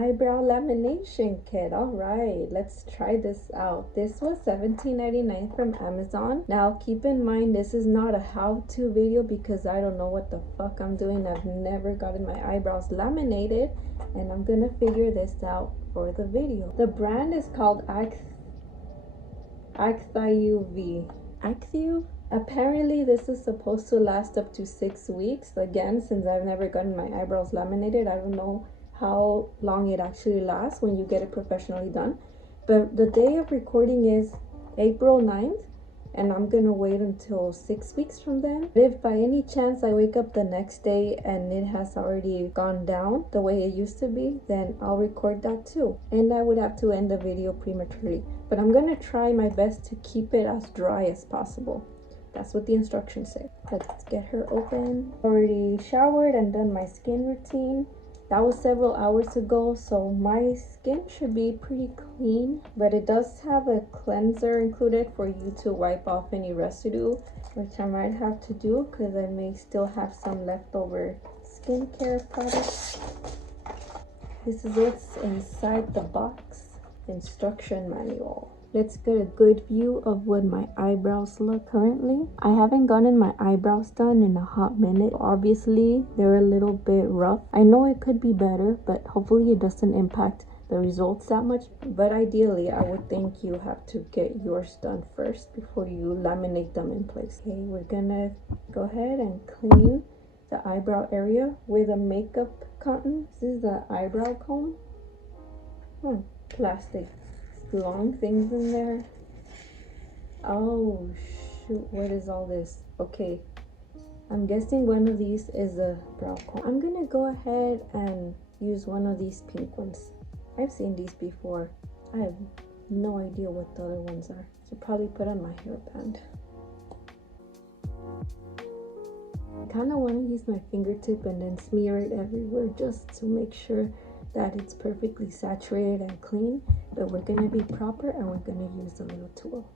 eyebrow lamination kit. All right, let's try this out. This was $17.99 from Amazon. Now keep in mind, this is not a how-to video because I don't know what the fuck I'm doing. I've never gotten my eyebrows laminated, and I'm gonna figure this out for the video. The brand is called Agthyuve. Agthyuve? Apparently this is supposed to last up to 6 weeks. Again, since I've never gotten my eyebrows laminated, I don't know how long it actually lasts when you get it professionally done. But the day of recording is April 9th, and I'm gonna wait until 6 weeks from then. If by any chance I wake up the next day and it has already gone down the way it used to be, then I'll record that too, and I would have to end the video prematurely. But I'm gonna try my best to keep it as dry as possible. That's what the instructions say. Let's get her open. Already showered and done my skin routine. That was several hours ago, so my skin should be pretty clean, but it does have a cleanser included for you to wipe off any residue, which I might have to do because I may still have some leftover skincare products. This is what's inside the box. Instruction manual. Let's get a good view of what my eyebrows look currently. I haven't gotten my eyebrows done in a hot minute. Obviously, they're a little bit rough. I know it could be better, but hopefully it doesn't impact the results that much. But ideally, I would think you have to get yours done first before you laminate them in place. Okay, we're gonna go ahead and clean the eyebrow area with a makeup cotton. This is the eyebrow comb. Plastic. Long things in there. Oh shoot, what is all this? Okay, I'm guessing one of these is a brow comb. I'm gonna go ahead and use one of these pink ones. I've seen these before. I have no idea what the other ones are. Should probably put on my hairband. I kind of want to use my fingertip and then smear it everywhere just to make sure that it's perfectly saturated and clean, but we're gonna be proper and we're gonna use a little tool.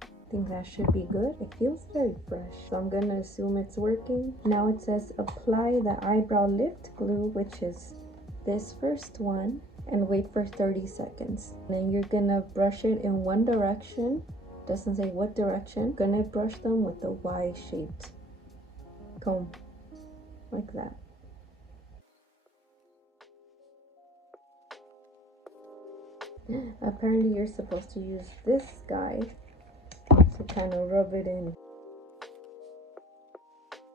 I think that should be good. It feels very fresh, so I'm gonna assume it's working. Now it says apply the eyebrow lift glue, which is this first one, and wait for 30 seconds. And then you're gonna brush it in one direction. Doesn't say what direction. Gonna brush them with the Y-shaped comb, like that. Apparently you're supposed to use this guy to kind of rub it in.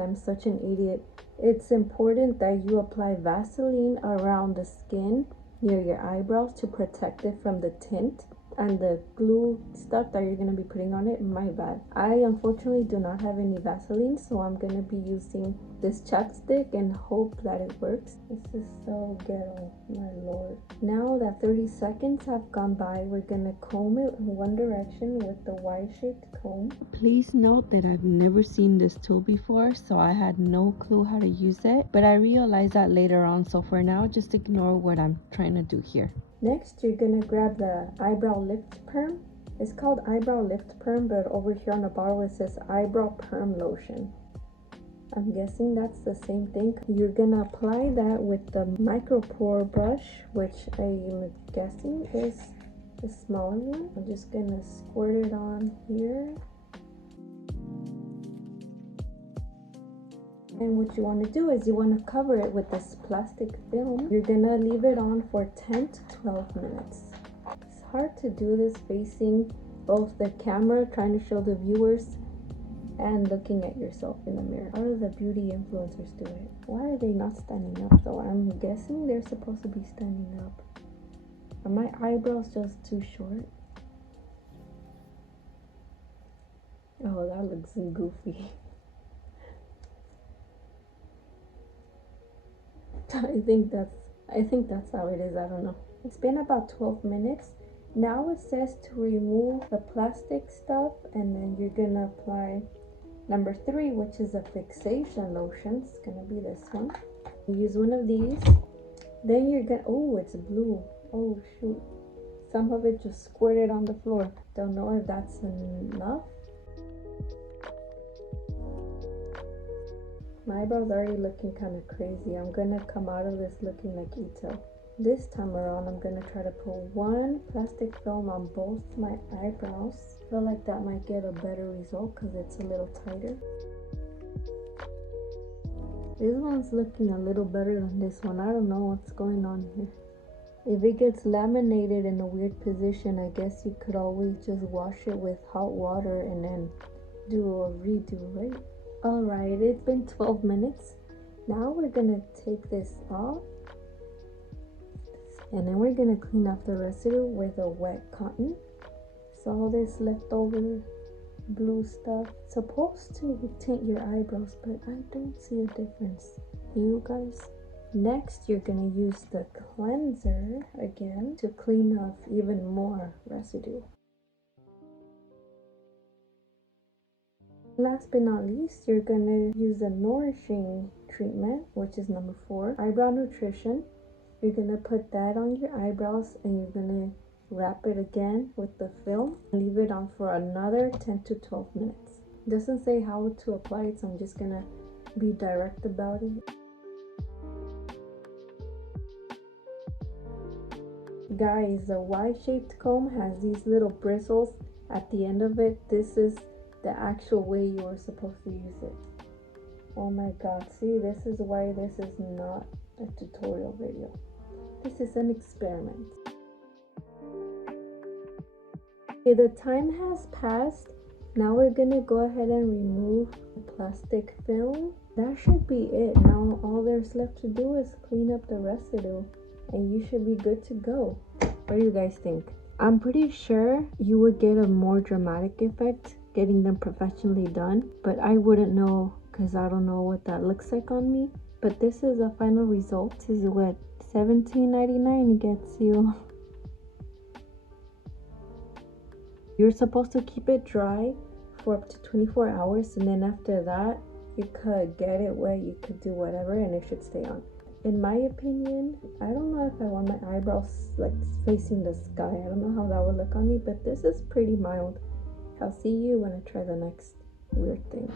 I'm such an idiot. It's important that you apply Vaseline around the skin near your eyebrows to protect it from the tint and the glue stuff that you're going to be putting on it. My bad. I unfortunately do not have any Vaseline, so I'm going to be using this chapstick and hope that it works. This is so ghetto, my lord. Now that 30 seconds have gone by, we're going to comb it in one direction with the Y-shaped comb. Please note that I've never seen this tool before, so I had no clue how to use it, but I realized that later on, so for now just ignore what I'm trying to do here. Next, you're gonna grab the eyebrow lift perm. It's called eyebrow lift perm, but over here on the bottle it says eyebrow perm lotion. I'm guessing that's the same thing. You're gonna apply that with the micro pore brush, which I'm guessing is the smaller one. I'm just gonna squirt it on here. And what you want to do is you want to cover it with this plastic film. You're gonna leave it on for 10 to 12 minutes. It's hard to do this facing both the camera, trying to show the viewers, and looking at yourself in the mirror. How do the beauty influencers do it? Why are they not standing up though? I'm guessing they're supposed to be standing up. Are my eyebrows just too short? Oh, that looks goofy. I think that's how it is. I don't know. It's been about 12 minutes. Now it says to remove the plastic stuff, and then you're gonna apply number 3, which is a fixation lotion. It's gonna be this one. Use one of these. Then you're gonna, oh, it's blue. Oh shoot. Some of it just squirted on the floor. Don't know if that's enough. My eyebrow's already looking kind of crazy. I'm gonna come out of this looking like Ito. This time around, I'm gonna try to put one plastic film on both my eyebrows. I feel like that might get a better result because it's a little tighter. This one's looking a little better than this one. I don't know what's going on here. If it gets laminated in a weird position, I guess you could always just wash it with hot water and then do a redo, right? Alright, it's been 12 minutes. Now we're gonna take this off. And then we're gonna clean off the residue with a wet cotton. So all this leftover blue stuff, it's supposed to tint your eyebrows, but I don't see a difference. You guys? Next, you're gonna use the cleanser again to clean off even more residue. Last but not least, you're gonna use a nourishing treatment, which is number 4, eyebrow nutrition. You're gonna put that on your eyebrows and you're gonna wrap it again with the film and leave it on for another 10 to 12 minutes. It doesn't say how to apply it, so I'm just gonna be direct about it. Guys, the Y-shaped comb has these little bristles at the end of it. This is the actual way you are supposed to use it. Oh my god, see, this is why this is not a tutorial video. This is an experiment. Okay, the time has passed. Now we're gonna go ahead and remove the plastic film. That should be it. Now all there's left to do is clean up the residue and you should be good to go. What do you guys think? I'm pretty sure you would get a more dramatic effect getting them professionally done, but I wouldn't know because I don't know what that looks like on me. But this is a final result. This is what $17.99 gets you. You're supposed to keep it dry for up to 24 hours, and then after that you could get it wet, you could do whatever, and it should stay on. In my opinion, I don't know if I want my eyebrows like facing the sky. I don't know how that would look on me, but this is pretty mild. I'll see you when I try the next weird thing.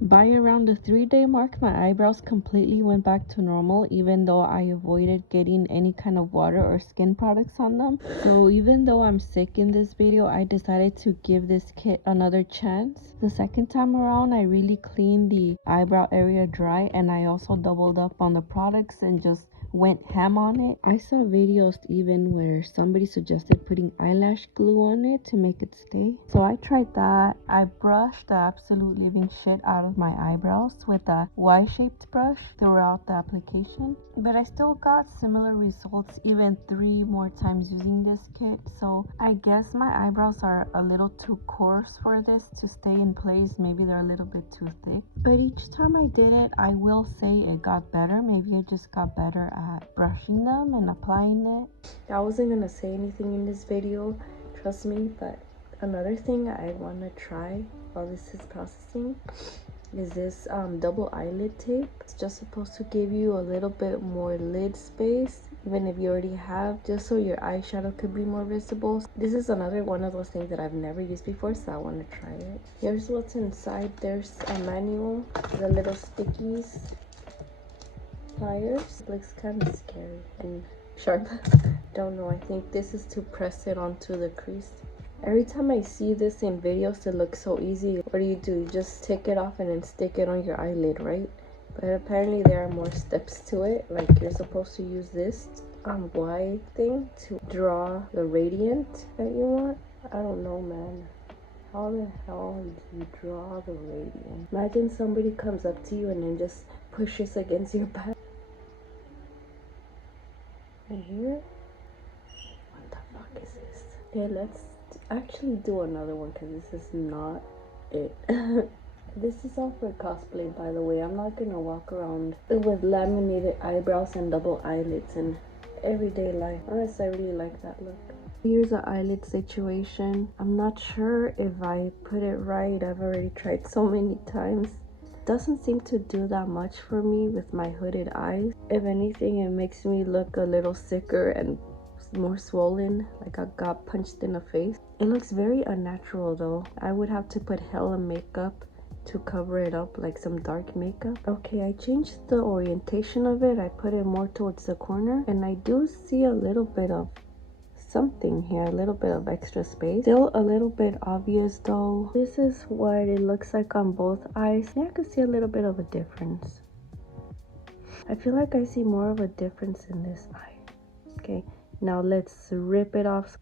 By around the 3-day mark, my eyebrows completely went back to normal, even though I avoided getting any kind of water or skin products on them. So even though I'm sick in this video, I decided to give this kit another chance. The second time around, I really cleaned the eyebrow area dry, and I also doubled up on the products and just went ham on it. I saw videos even where somebody suggested putting eyelash glue on it to make it stay. So I tried that. I brushed the absolute living shit out of my eyebrows with a Y-shaped brush throughout the application, but I still got similar results even 3 more times using this kit. So I guess my eyebrows are a little too coarse for this to stay in place. Maybe they're a little bit too thick, but each time I did it, I will say it got better. Maybe I just got better at brushing them and applying it. I wasn't gonna say anything in this video, trust me, but another thing I want to try while this is processing is this double eyelid tape. It's just supposed to give you a little bit more lid space, even if you already have, just so your eyeshadow could be more visible. This is another one of those things that I've never used before, so I want to try it. Here's what's inside. There's a manual, the little stickies, pliers. It looks kind of scary and sharp. Don't know, I think this is to press it onto the crease. Every time I see this in videos, it looks so easy. What do? You just take it off and then stick it on your eyelid, right? But apparently there are more steps to it. Like you're supposed to use this Y thing to draw the gradient that you want. I don't know, man. How the hell do you draw the gradient? Imagine somebody comes up to you and then just pushes against your back. Right here? What the fuck is this? Okay, let's actually do another one because this is not it. This is all for cosplay, by the way. I'm not gonna walk around with laminated eyebrows and double eyelids in everyday life, unless I really like that look. Here's an eyelid situation. I'm not sure if I put it right. I've already tried so many times. It doesn't seem to do that much for me with my hooded eyes. If anything, it makes me look a little sicker and more swollen, like I got punched in the face. It looks very unnatural though. I would have to put hella makeup to cover it up, like some dark makeup. Okay, I changed the orientation of it. I put it more towards the corner, and I do see a little bit of something here, a little bit of extra space. Still a little bit obvious though. This is what it looks like on both eyes. Yeah, I can see a little bit of a difference. I feel like I see more of a difference in this eye. Okay, now let's rip it off.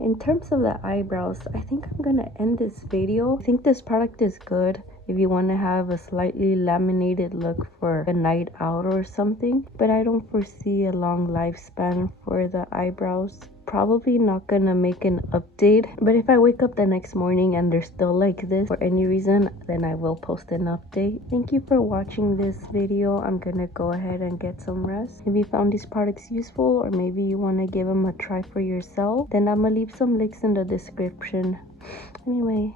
In terms of the eyebrows, I think I'm gonna end this video. I think this product is good if you want to have a slightly laminated look for a night out or something, but I don't foresee a long lifespan for the eyebrows. Probably not gonna make an update, but if I wake up the next morning and they're still like this for any reason, then I will post an update. Thank you for watching this video. I'm gonna go ahead and get some rest. If you found these products useful, or maybe you want to give them a try for yourself, then I'm gonna leave some links in the description. Anyway,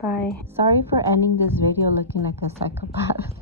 bye. Sorry for ending this video looking like a psychopath.